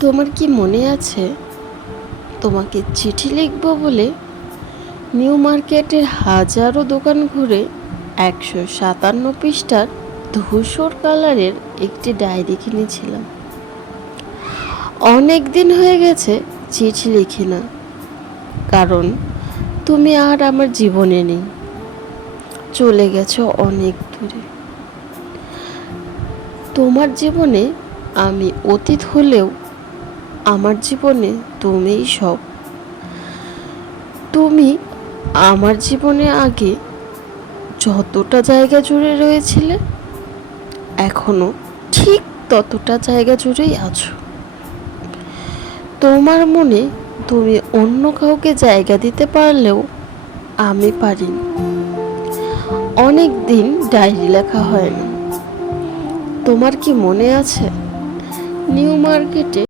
তোমার কি মনে আছে তোমাকে চিঠি লিখবো বলে নিউ মার্কেটের হাজারো দোকান ঘুরে 157 পৃষ্ঠার ধূসর কালারের একটি ডায়েরি কিনেছিলাম। অনেক দিন হয়ে গেছে চিঠি লিখি না, কারণ তুমি আর আমার জীবনে নেই, চলে গেছো অনেক দূরে। তোমার জীবনে আমি অতীত হলেও আমার জীবনে তুমিই সব। তুমি আমার জীবনে আগে যতটা জায়গা জুড়ে রয়েছিলে, এখনো ঠিক ততটা জায়গা জুড়েই আছো। তোমার মনে তুমি অন্য কাউকে জায়গা দিতে পারলেও আমি পারিনি। অনেক দিন ডায়েরি লেখা হয় না। তোমার কি মনে আছে নিউ মার্কেটে